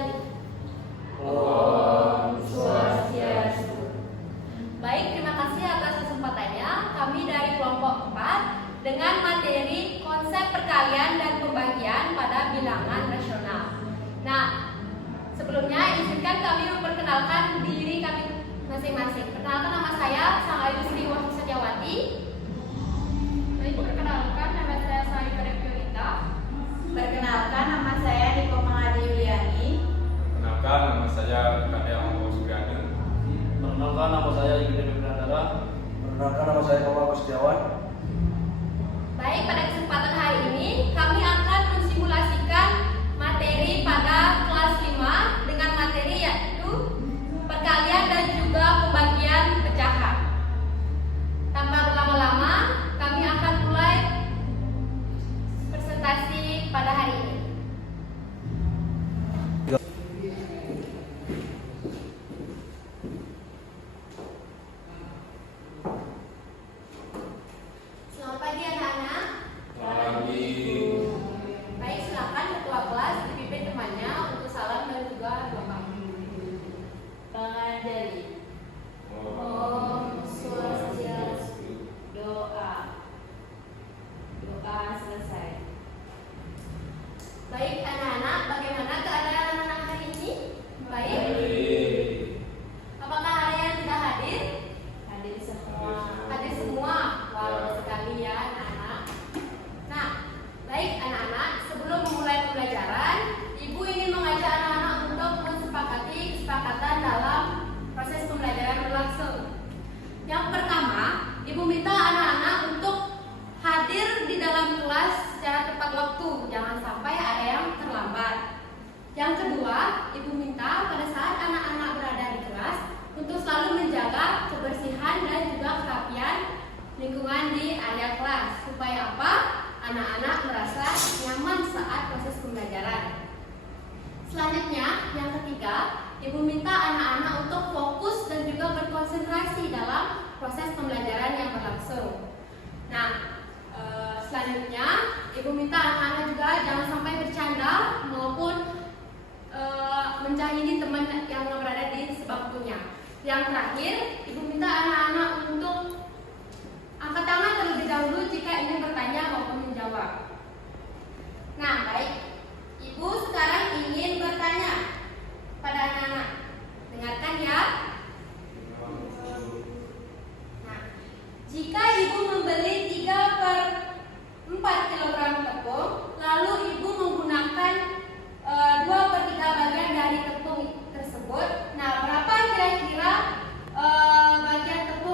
kembali. Om Swastiastu. Baik, terima kasih atas kesempatannya. Kami dari kelompok 4 dengan materi konsep perkalian dan pembagian pada bilangan rasional. Nah, sebelumnya izinkan kami memperkenalkan diri kami masing-masing. Perkenalkan, nama saya Sangayu Sri Wahyu Setiawati. Baik, perkenalkan nama saya Sarika Devyorita. Perkenalkan, nama saya Niko Mangadi Yuliani. Perkenalkan, nama saya Kakek Ambo Suryani. Perkenalkan, nama saya Igede Pranandara. Perkenalkan, nama saya Muhammad Setiawan. Baik, pada kesempatan hari ini kami akan mensimulasikan materi pada kelas 5 dengan materi yaitu perkalian dan juga pembagian pecahan. Tanpa berlama-lama, kami akan mulai presentasi pada hari ini. Selamat pagi anak-anak. Pagi. Baik, silakan ketua kelas dipimpin temannya untuk salam dan juga doa. Mengajari. Om Swastiastu. Doa. Doa selesai. Baik anak-anak, bagaimana keadaan anak-anak hari ini? Baik. Apakah ada yang tidak hadir? Hadir semua. Hadir semua. Wow, sekali ya anak-anak. Nah, baik anak-anak, sebelum memulai pembelajaran, Ibu ingin mengajak anak-anak untuk mensepakati kesepakatan dalam proses pembelajaran berlangsung. Yang pertama, Ibu minta anak-anak untuk hadir di dalam kelas secara tepat waktu, jangan sampai ada yang terlambat. Yang kedua, Ibu minta pada saat anak-anak berada di kelas untuk selalu menjaga kebersihan dan juga kerapian lingkungan di area kelas. Supaya apa? Anak-anak merasa nyaman saat proses pembelajaran. Selanjutnya, yang ketiga, Ibu minta anak-anak untuk fokus dan juga berkonsentrasi dalam proses pembelajaran yang berlangsung. Nah, selanjutnya, Ibu minta anak-anak juga jangan sampai bercanda maupun mencahiyi teman yang berada di sebangkunya. Yang terakhir, Ibu minta anak-anak untuk angkat tangan terlebih dahulu jika ingin bertanya maupun menjawab. Nah, baik. Ibu sekarang ingin bertanya pada anak-anak. Dengarkan ya. Nah, jika Ibu membeli 3/4 kg tepung, lalu Ibu menggunakan 2/3 bagian dari tepung tersebut. Nah, berapa kira-kira bagian tepung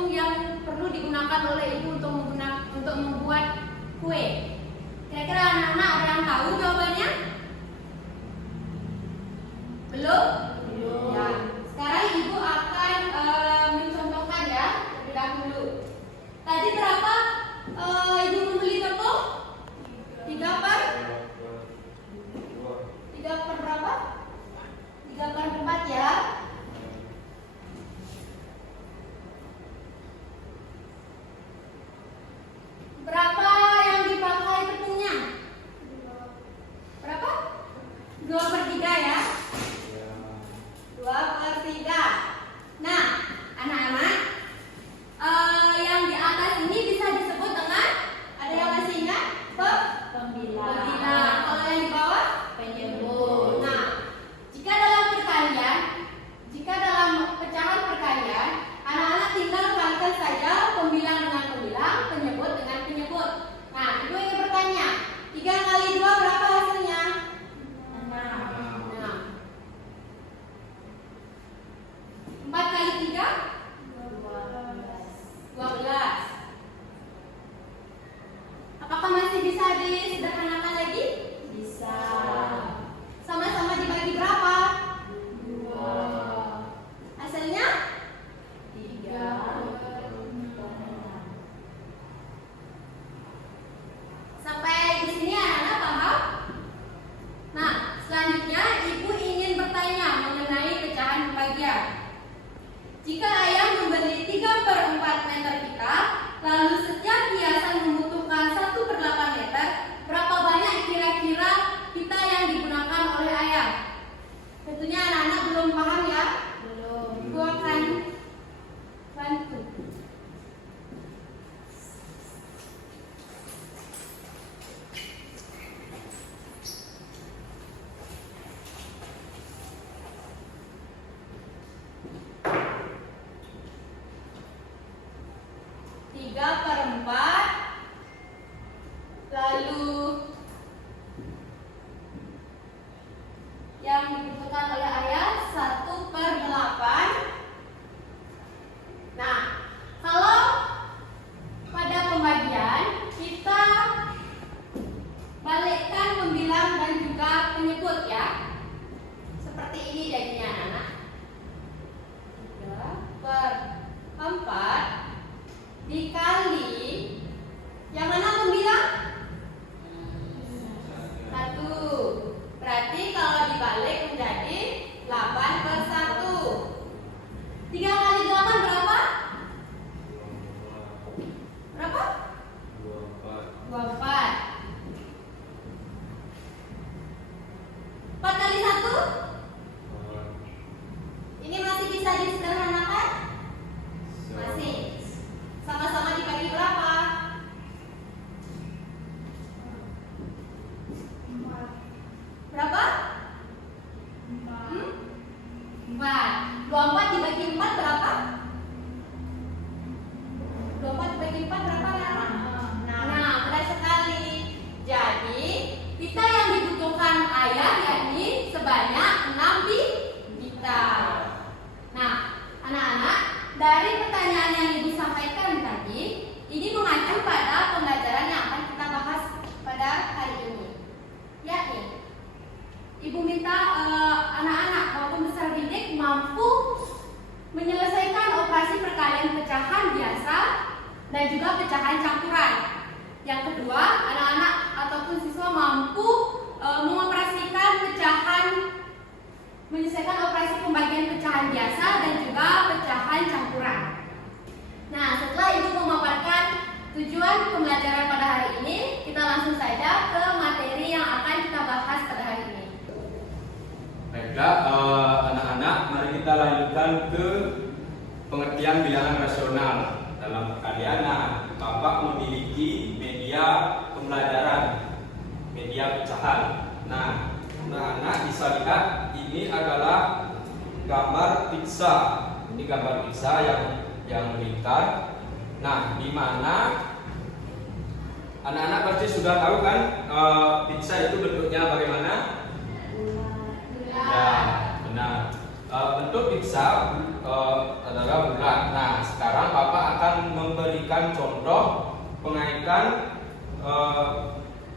4. 24 dibagi 4 berapa? 24 dibagi 4 berapa anak-anak? Nah, benar sekali. Jadi, kita yang dibutuhkan ayah yakni sebanyak 6 gitar. Nah, anak-anak, dari pertanyaan yang Ibu sampaikan tadi, ini mengacu pada pembelajaran yang akan kita bahas pada hari ini. Yakni, Ibu minta anak-anak maupun peserta didik mampu menyelesaikan operasi perkalian pecahan biasa dan juga pecahan campuran. Yang kedua, anak-anak ataupun siswa mampu menyelesaikan operasi pembagian pecahan biasa dan juga pecahan campuran. Nah, setelah Ibu memaparkan tujuan pembelajaran pada hari ini, kita langsung saja ke materi yang akan kita bahas pada hari ini. Baiklah, anak-anak, mari kita lanjutkan ke pengertian bilangan rasional. Dalam perkalian, Bapak memiliki media pembelajaran, media pecahan. Nah, anak-anak bisa lihat ini adalah gambar pizza. Ini gambar pizza yang melingkar. Nah, di mana anak-anak pasti sudah tahu kan pizza itu bentuknya bagaimana? Ya, benar. Bentuk pizza adalah bulat. Nah, sekarang Bapak akan memberikan contoh pengaitan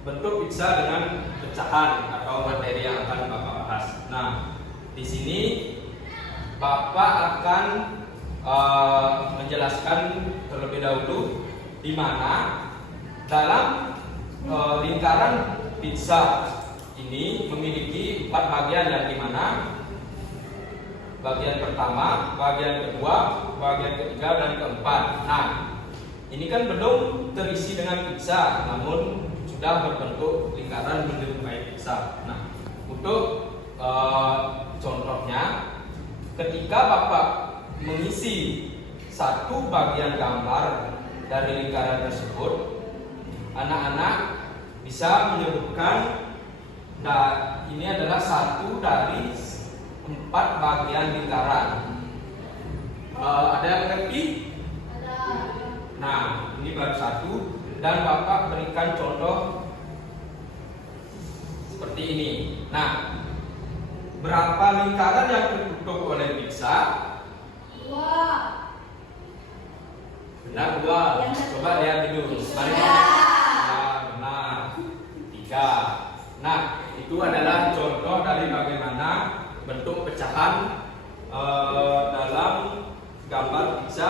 bentuk pizza dengan pecahan atau materi yang akan Bapak bahas. Nah, di sini Bapak akan menjelaskan terlebih dahulu di mana dalam lingkaran pizza ini memiliki 4 bagian, yang dimana bagian pertama, bagian kedua, bagian ketiga, dan keempat. Nah, ini kan belum terisi dengan pizza, namun sudah berbentuk lingkaran menyerupai pizza. Nah, untuk contohnya, ketika Bapak mengisi satu bagian gambar dari lingkaran tersebut, anak-anak bisa menyebutkan ini adalah satu dari 4 bagian lingkaran. Ada yang mengerti? Nah, ini baru satu, dan Bapak berikan contoh seperti ini. Nah, berapa lingkaran yang tertutup oleh pizza? 2. Benar, 2. Coba lihat dulu. Mari. Benar. 3. Nah, itu adalah contoh dari bagaimana bentuk pecahan dalam gambar pizza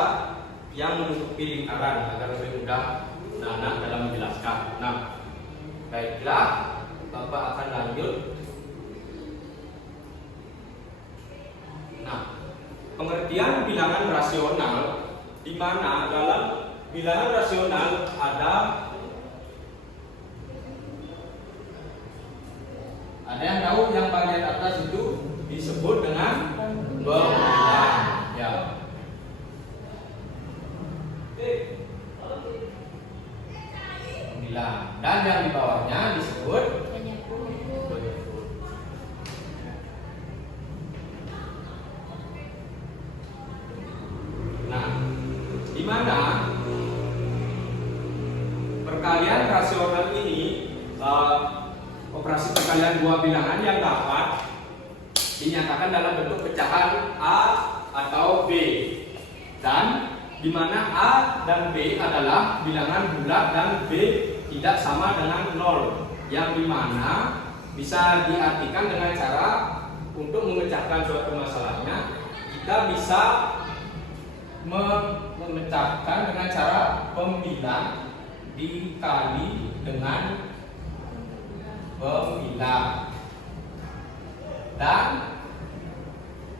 yang menutupi lingkaran agar lebih mudah anak-anak dalam menjelaskan. Nah, baiklah, Bapak akan lanjut. Nah, pengertian bilangan rasional, di mana dalam bilangan rasional ada yang tahu yang bagian atas itu disebut dengan pembilang. Ya. Pembilang. Dan yang di bawahnya disebut penyebut. Nah, di mana perkalian rasional ini operasi perkalian dua bilangan yang dapat dinyatakan dalam bentuk pecahan A atau B, dan di mana A dan B adalah bilangan bulat dan B tidak sama dengan 0, yang dimana bisa diartikan dengan cara untuk memecahkan suatu masalahnya kita bisa memecahkan dengan cara pembilang dikali dengan pembilang dan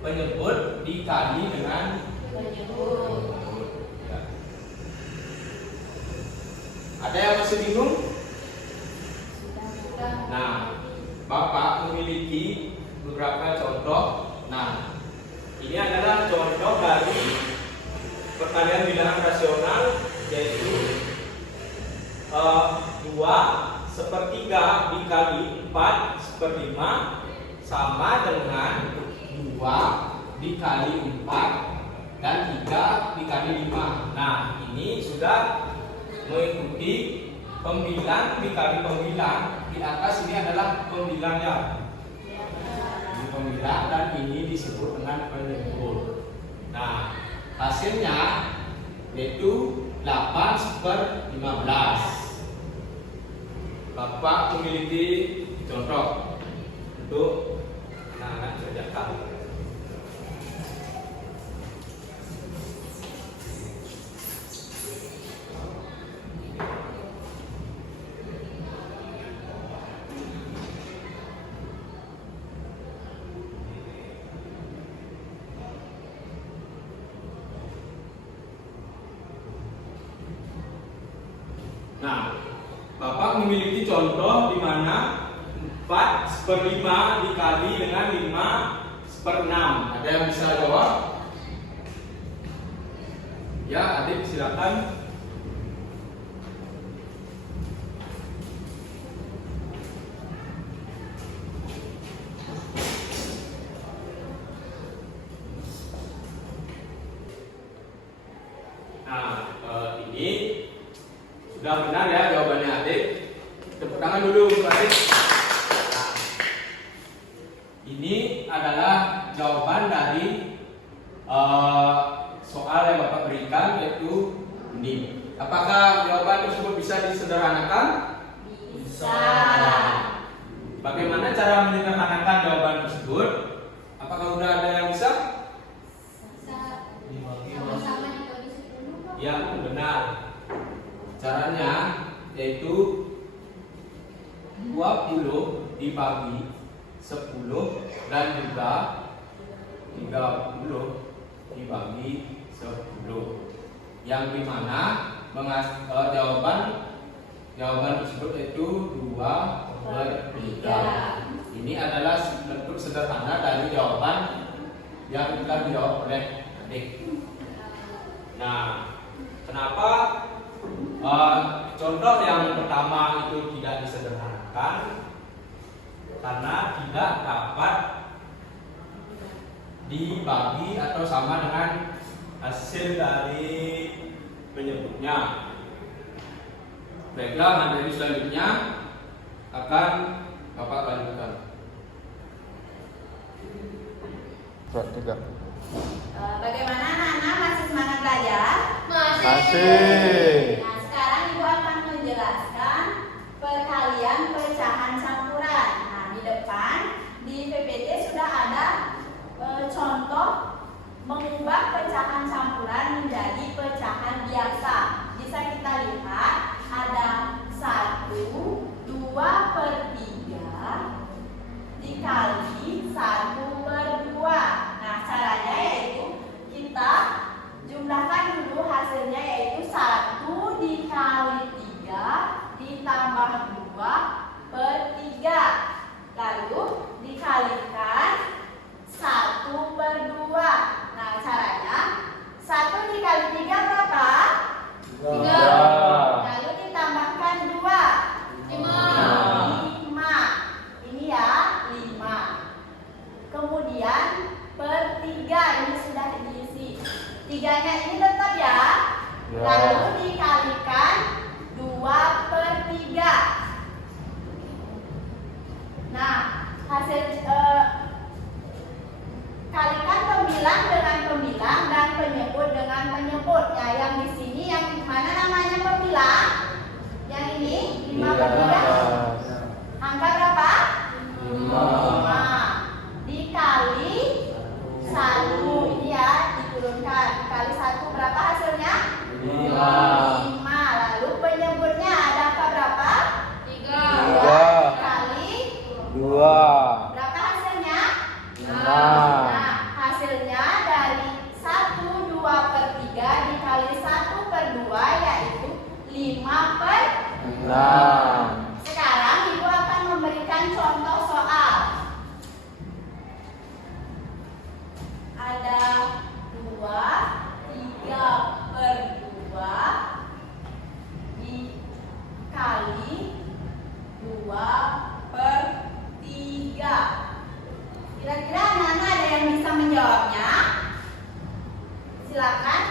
penyebut dikali dengan penyebut. Ya. Ada yang masih bingung? Nah, Bapak memiliki beberapa contoh. Nah, ini adalah contoh dari perkalian bilangan rasional, yaitu 2/3 dikali 4/5 sama dengan 2 dikali 4 dan 3 dikali 5. Nah, ini sudah mengikuti pembilang dikali pembilang. Di atas ini adalah pembilang ya. Ini pembilang dan ini disebut dengan penyebut. Nah, hasilnya yaitu 8/15. Bapak memiliki contoh untuk anak-anak kerjakan. Nah, Bapak memiliki contoh di mana 4/5 dikali dengan 5/6. Ada yang bisa jawab? Ya, adik silakan. Nah, ini sudah benar ya jawabannya adik. Tepuk tangan dulu untuk adik. Nah, ini adalah jawaban dari soal yang Bapak berikan, yaitu ini. Apakah jawaban tersebut bisa disederhanakan? Bisa. Bagaimana cara menyederhanakan jawaban tersebut? Apakah sudah ada yang bisa? Sama-sama dibagi 10 Pak. Ya, benar. Caranya yaitu 20 dibagi 10 dan juga 30 dibagi 10. Yang dimana jawaban tersebut yaitu 2/3. Ini adalah bentuk sederhana dari jawaban yang telah dijawab oleh adik. Nah, kenapa contoh yang pertama itu tidak disederhanakan? Karena tidak dapat dibagi atau sama dengan hasil dari penyebutnya. Baiklah, materi selanjutnya akan Bapak lanjutkan. Bagaimana anak-anak, masih semangat belajar? Masih. Nah, sekarang Ibu akan menjelaskan perkalian pecahan campuran. Nah, di depan di PPT sudah ada contoh mengubah pecahan campuran menjadi pecahan biasa. Bisa kita lihat ada 1/2/3 dikali 1/2. Nah, caranya yaitu kita jumlahkan dulu hasilnya, yaitu 1 dikali 3 ditambah 2/3. Lalu dikalikan 1/2. Nah, caranya 1 dikali 3 berapa? 3. Lalu ditambahkan 2. 5. Ini ya, 5. Kemudian per 3, ini sudah diisi. 3-nya ini tetap ya. Lalu dikalikan 2/3. Nah, hasil kalikan pembilang dengan pembilang dan penyebut dengan penyebut. Ya, yang di sini yang mana namanya pembilang? Yang ini 5/3. Angka berapa? 5. Dikali 1. Ini ya, diturunkan. Dikali 1 berapa hasilnya? 5. Lalu penyebutnya ada angka berapa? 3. Dikali 2. berapa hasilnya? 5. Nah, hasilnya dari 1/2/3 dikali 1/2 yaitu 5/6. Sekarang Ibu akan memberikan contoh soal. Ada 3/2 dikali 2/3. Kira-kira anak-anak ada yang bisa menjawabnya? Silakan.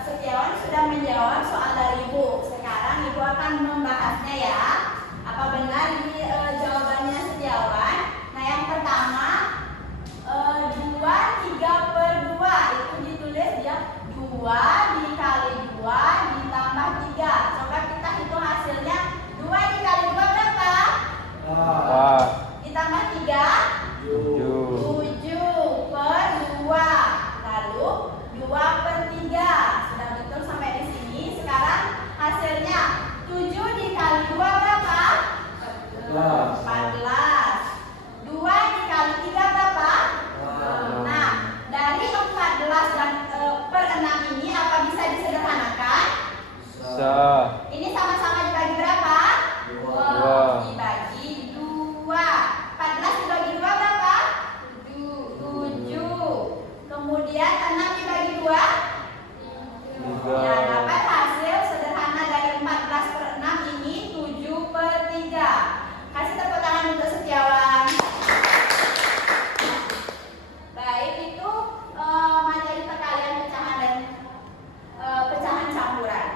Setiawan sudah menjawab soal dari Ibu. Sekarang Ibu akan membahasnya ya. Apa benar ini jawabannya Setiawan? Nah, yang pertama 2/3/2 itu ditulis dia 2 dikali 2 ditambah 3. Coba kita hitung hasilnya. 2 dikali 2 berapa? 4. Ditambah 3 7. 7/2. Lalu 2/3. Sudah betul sampai di sini. Sekarang hasilnya 7 dikali 2 berapa? 14. 2 dikali 3 berapa? Nah, dari 14 dan per 6 ini apa bisa disederhanakan? Bisa. Ini sama-sama dibagi berapa? 2. Dibagi 2. 14 dibagi 2 berapa? 7. Kemudian 6 dibagi 2? Ya, dapat hasil sederhana dari 14/6 ini 7/3. Kasih tepuk tangan untuk Setiawan. Baik, itu materi perkalian pecahan dan pecahan campuran.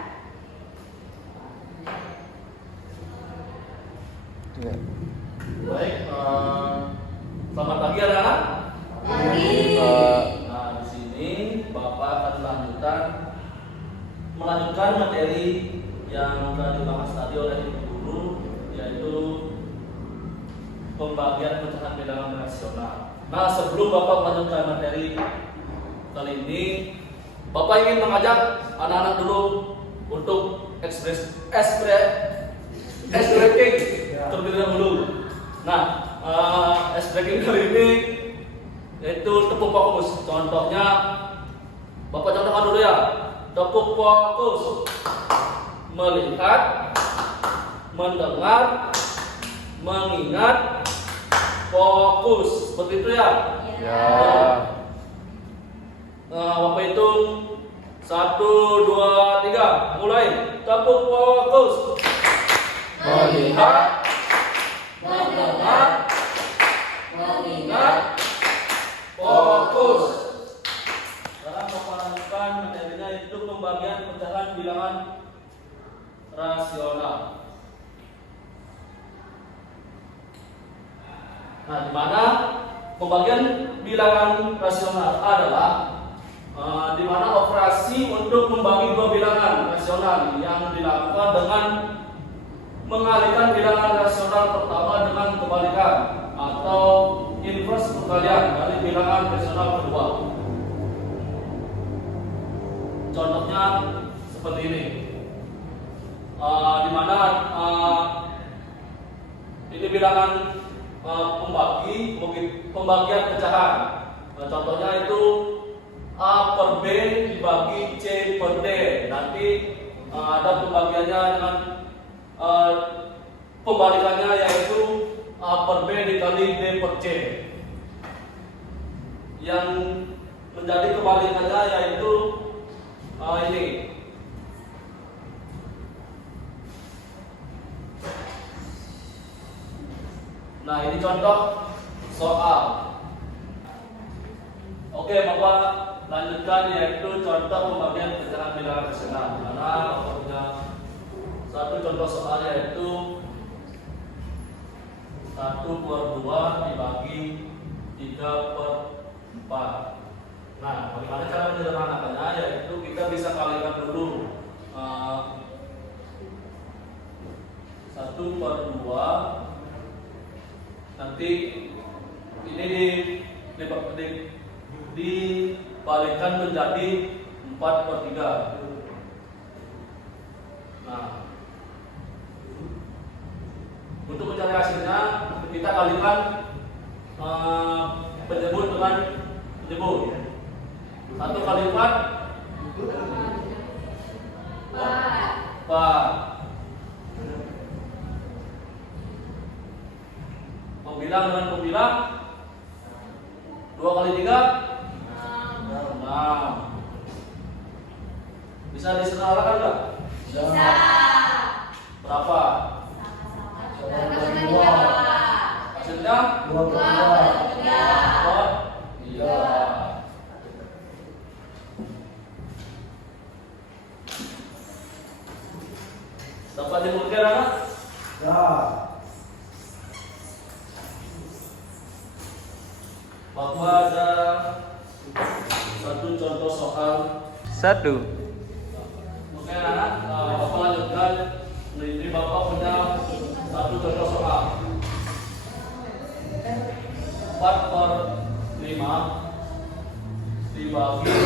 Ya. Baik, selamat pagi anak-anak. Pagi. Nah, di sini Bapak akan melanjutkan materi yang telah dibahas tadi oleh Ibu Guru, yaitu pembagian pecahan bilangan rasional. Nah, sebelum Bapak melanjutkan materi kali ini, Bapak ingin mengajak anak-anak dulu untuk breaking terlebih dahulu. Nah, breaking kali ini yaitu tepuk fokus. Contohnya, Bapak contohkan dulu ya. Tepuk fokus. Melihat, mendengar, mengingat, fokus. Seperti itu ya. Ya. Bapak hitung 1, 2, 3. Mulai. Tepuk fokus. Melihat, mendengar, mengingat, fokus. Sekarang Bapak lanjutkan materinya itu pembagian pecahan bilangan rasional. Nah, di mana pembagian bilangan rasional adalah di mana operasi untuk membagi dua bilangan rasional yang dilakukan dengan mengalihkan bilangan rasional pertama dengan kebalikan atau inverse perkalian dari bilangan rasional kedua. Contohnya seperti ini, di mana ini bilangan pembagian pecahan. Contohnya itu A per B dibagi C per D. Nanti ada pembagiannya dengan pembalikannya, yaitu A per B dikali D per C. Yang menjadi kebalikannya yaitu ini. Nah, ini contoh soal. Oke, Bapak lanjutkan, yaitu contoh pembagian pecahan bilangan rasional. Karena Bapak punya satu contoh soal, yaitu 1/2 dibagi 3/4. nanti ini dibalikkan menjadi 4/3. Nah, untuk mencari hasilnya kita kalikan penyebut dengan penyebut. 1 kali 4 4. Pembilang dengan pembilang 2 kali 3 6. Bisa disederhanakan nggak? Bisa. Berapa? Sama-sama 3. Hasilnya 2/3. Oh, iya. Dapat dibuktikan anak? Ya. Bapak ada satu contoh soal. 1. Oke anak, Bapak lanjutkan. Ini Bapak punya satu contoh soal. 4/5 dibagi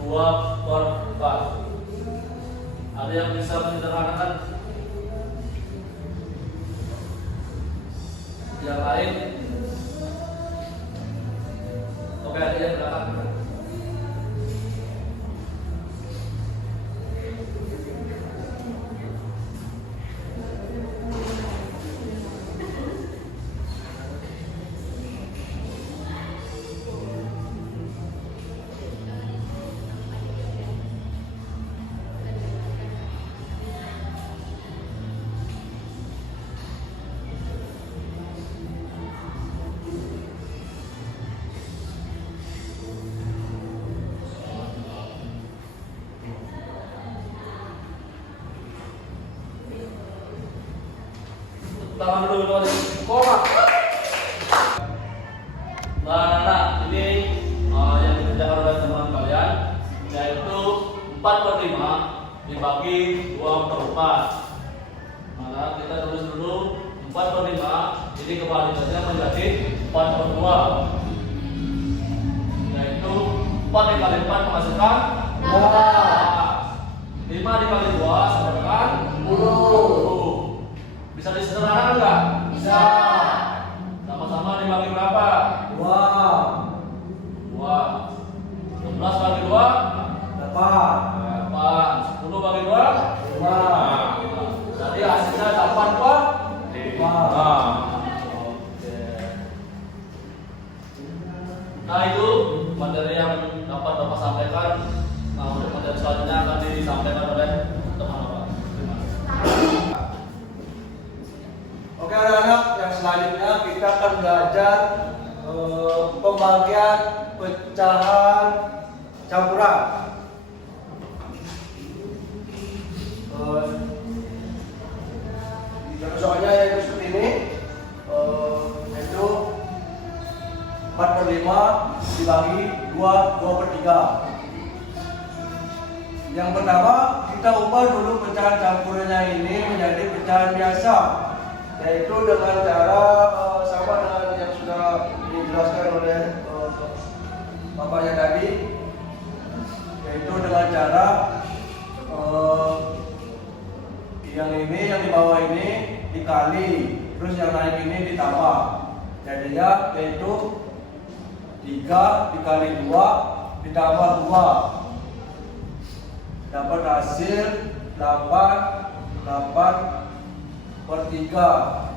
2/4. Ada yang bisa menyederhanakan? Yang lain? Oke, ada yang belakang. Tangan dulu kalau koma. Nah, ini yang dikerjakan oleh teman kalian, yaitu 4/5 dibagi 2/4. Maka kita tulis dulu 4/5, jadi kebalikannya menjadi 4/2. Yaitu 4 dikali 4 menghasilkan 5 dikali 2 sama dengan 10. Bisa disederhanakan nggak? Bisa. Sama-sama dibagi berapa? 2. 11 bagi 2 8. 10 bagi 2 5. jadi hasilnya 8/5. Oke. Nah itu materi yang dapat Bapak sampaikan. Nah untuk materi selanjutnya akan disampaikan oleh teman Bapak. Terima kasih. Oke anak-anak, yang selanjutnya kita akan belajar pembagian pecahan campuran. Soalnya yaitu seperti ini, yaitu 4/5 dibagi 2/3. Yang pertama, kita ubah dulu pecahan campurannya ini menjadi pecahan biasa, yaitu dengan cara sama dengan yang sudah dijelaskan oleh bapaknya tadi, yaitu dengan cara yang ini, yang di bawah ini dikali, terus yang naik ini ditambah, jadinya yaitu 3 dikali 2 ditambah 2 dapat hasil 8/3.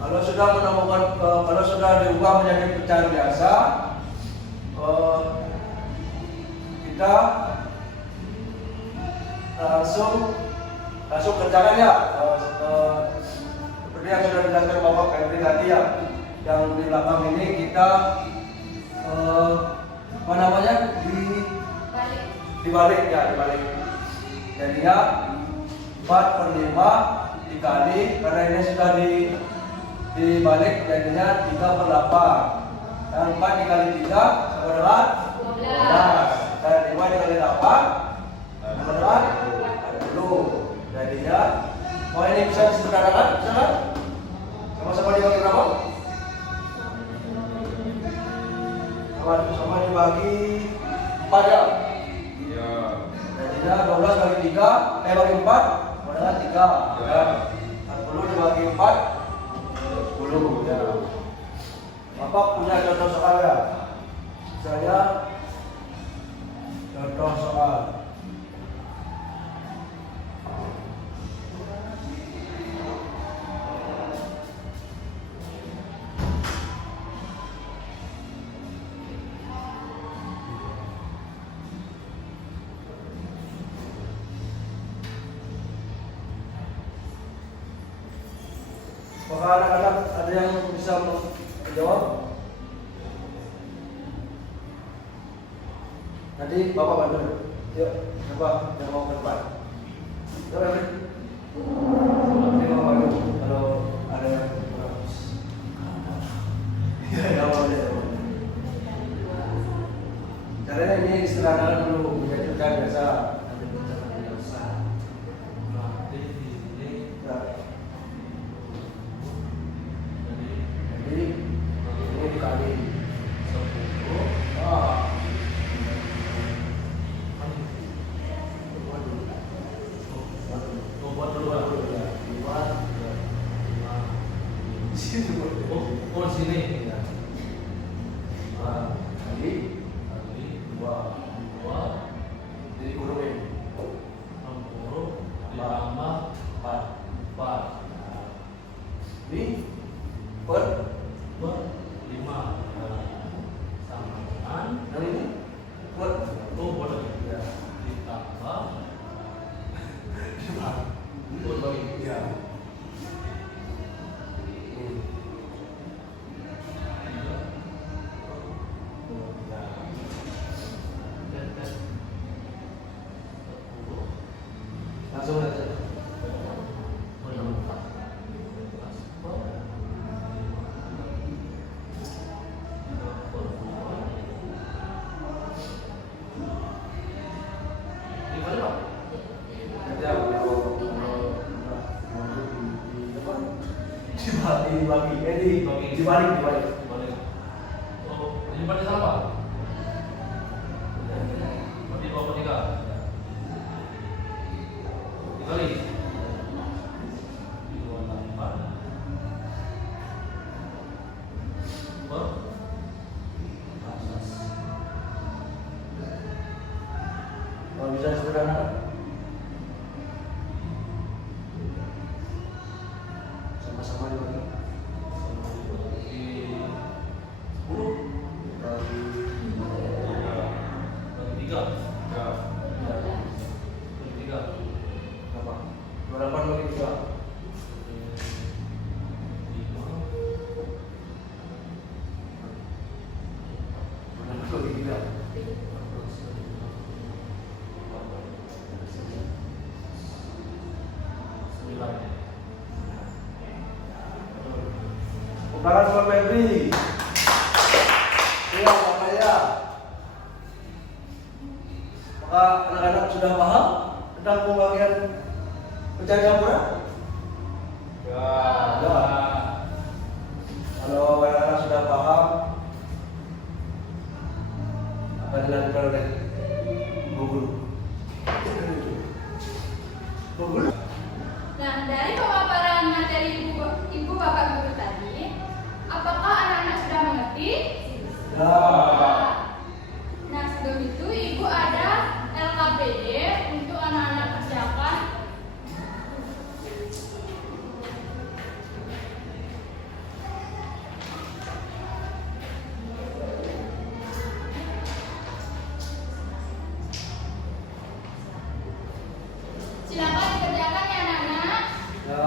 Kalau sudah menemukan, kalau sudah diubah menjadi pecahan biasa, kita langsung kerjakan ya. Seperti yang sudah dijelaskan Bapak Febri tadi ya, yang di belakang ini kita dibalik. Jadinya 4/5 dikali, karena ini sudah dibalik, jadinya 3/8. Dan 4 dikali 3 sama dengan 12. Dan 5 dikali 8 sama dengan 40. Jadinya, ini bisa disederhanakan, bisa kan? Sama-sama dibagi berapa? Sama dibagi 4 ya? Ya. Jadinya 12 bagi 3, bagi 4, sama dengan 3 Ya. 40 dibagi 4, 10 ya. Bapak punya contoh soal ya? Saya contoh soal. Apakah anak-anak ada yang bisa menjawab? Nanti Bapak bantu. Yuk, coba yang mau ke depan. Yuk, David. Nanti Bapak bantu kalau ada yang kurang. Ya, nggak boleh. Caranya ini istirahat dulu, menjadi kerjaan biasa. Jadi ini dikali 10. Oh, sini. Kali 2. Jadi kurungin 60 ditambah 4. ini per 5 sama dengan yang ini per boleh ya. ditambah Bagi ya. Langsung aja. Nanti dibalik. Oh, ini pada siapa? Berarti 23. Dikali 28 per 15. Kalau bisa sederhana. Sama-sama dibagi. Bagi 10 Bagi bagi 3. Ya. Bagi 3. Berapa? 28 bagi 3. 28 bagi 3. Bukaran Sobat Febri. Iya, Bapak ya. Maka anak-anak sudah paham tentang pembagian pecahan campuran? Ya. Ya. Kalau anak-anak sudah paham, apa dilakukan oleh Bu Guru? Bu Guru? Nah, dari pemaparan materi Ibu Bapak Guru tadi, apakah anak-anak sudah mengerti? Ya. Nah, sebelum itu Ibu ada LKPD untuk anak-anak persiapan. Silakan dikerjakan ya anak-anak. Ya.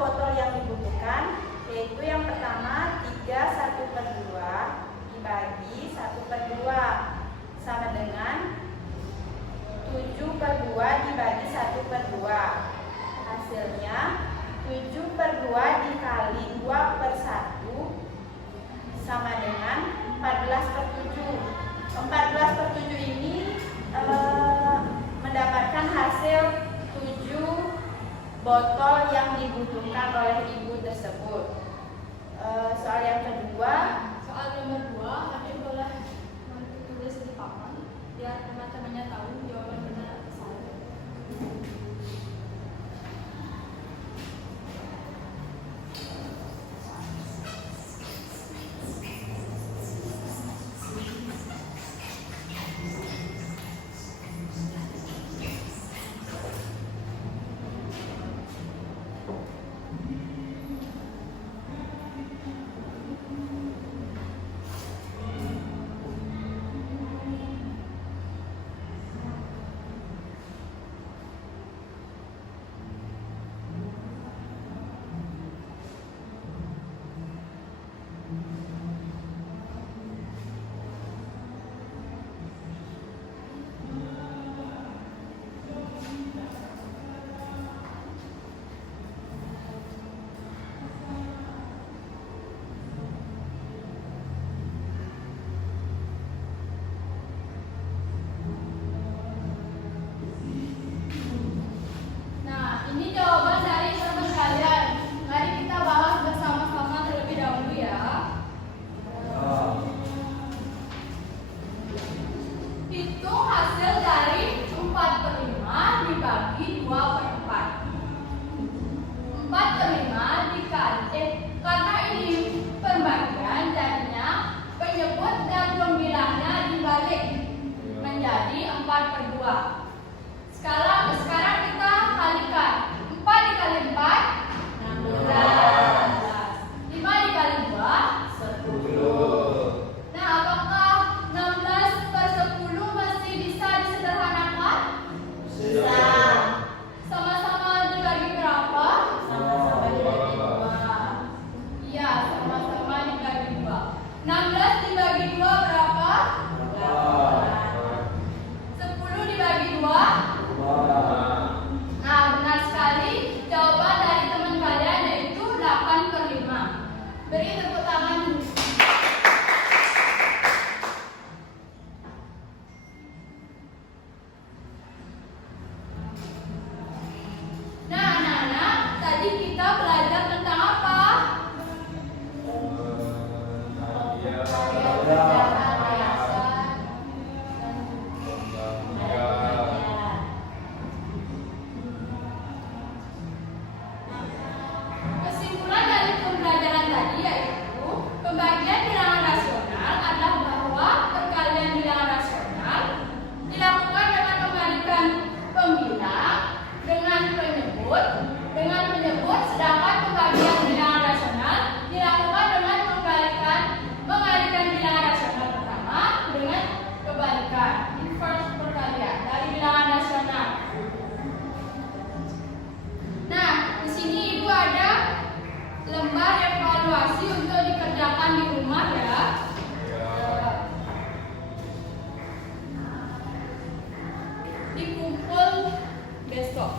botol yang dibutuhkan, yaitu yang pertama 3/1/2 dibagi 1/2 sama dengan 7/2 dibagi 1/2. Hasilnya 7/2 dikali 2/1 sama dengan 14/7. 14/7 ini mendapatkan hasil 7 botol yang dibutuhkan oleh ibu tersebut. Soal yang kedua, Soal nomor 2, adik boleh tulis di papan biar teman-temannya tahu jawaban benar atau salah. Nah, ini jawaban dari teman kalian. Mari kita bahas bersama-sama terlebih dahulu ya. Hitung hasil dari 4/5 dibagi 2/4. 4/5 dikali karena ini pembagian, jadinya penyebut dan pembilangnya dibalik menjadi 4/2. Sekarang kita kalikan. 4 dikali 4 16. 5 dikali 2 10. Nah, apakah 16/10 masih bisa disederhanakan? bisa. Sama-sama dibagi berapa? Sama-sama dibagi 2. Iya, sama-sama dibagi 2. 16 dibagi 2 berapa? 10 dibagi 2? Nah, benar sekali. Jawaban dari teman kalian yaitu 8/5. Beri tepuk tangan dulu. Nah, anak-anak, tadi kita belajar tentang apa? Kesimpulan dari pembelajaran tadi yaitu pembagian bilangan rasional adalah bahwa perkalian bilangan rasional dilakukan dengan mengalikan pembilang dengan penyebut, sedangkan pembagian bilangan rasional dilakukan dengan mengalikan bilangan rasional pertama dengan kebalikan, inverse perkalian dari bilangan rasional. Nah, di sini Ibu ada lembar evaluasi untuk dikerjakan di rumah ya. Dikumpul besok.